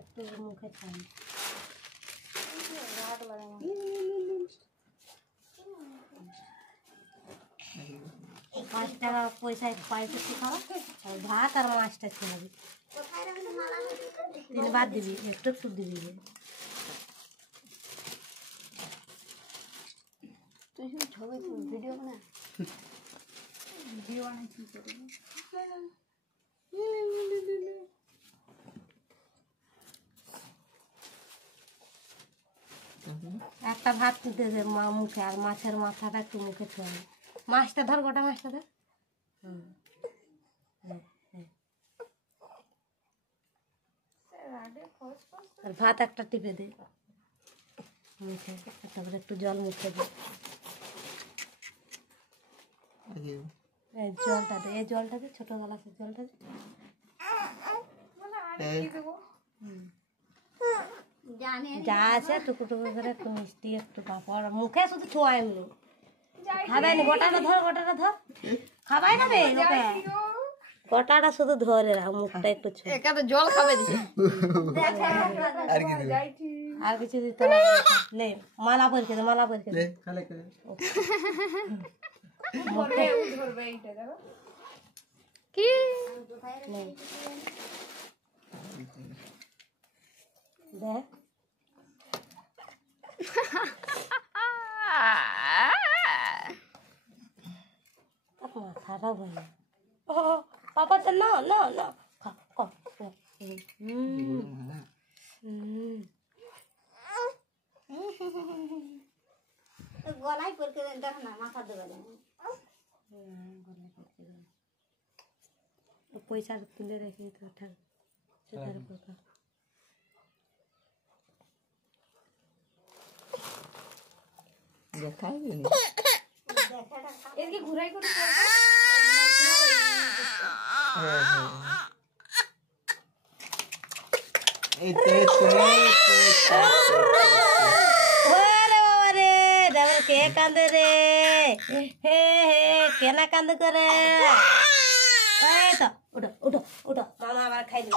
একটু মুখে খাই। 5 টাকা পয়সায় পাইতে খাওয়া ভাত আর মাছটা খেলাবি। তিনবার দিবি, একটু একটু দিবি। তুই শুধু ছবি ভিডিও বানা, ভিডিও বানাচ্ছি। একটা ভাত তুলতে দে মা মুখে, আর মাছের মাথাটা একটু মুখে ছুঁয়ে। মাছটা ধর, গোটা মাছটা ধর। আর ভাত একটা টিপে দে মুখে, তারপরে একটু জল মুখে দে। এই জলটা দে, এই জলটা দে, ছোট গ্লাসের জলটা দে। যা আছে টুকু টুকু করে একটু মিষ্টি, একটু পাপড়, মুখে শুধু ছোঁয়াই হলো। খাবাই না, গোটাটা ধর, গোটাটা ধর। খাবাই না রে ওকে, গোটাটা শুধু ধরে রাখ, মুখটা একটু ছোঁয়া। একাতে জল খাবে দিছে। আর কিছু দিতে না। নে মালা পরকে দে, মালা পরকে দে। কি দে মাথাটা বলে পাপাটা না না না খা খা গলায় পরকে দেখ না, মাথা দেবে না। পয়সা তুলে রেখে তো ঠাক সেটার কথা। এদিকে ঘুরাই করে কে কান্দে রে, হে হে কেনা কান্দ করে। এই তো উঠো উঠো উঠো, মামা আবার খাই দিল।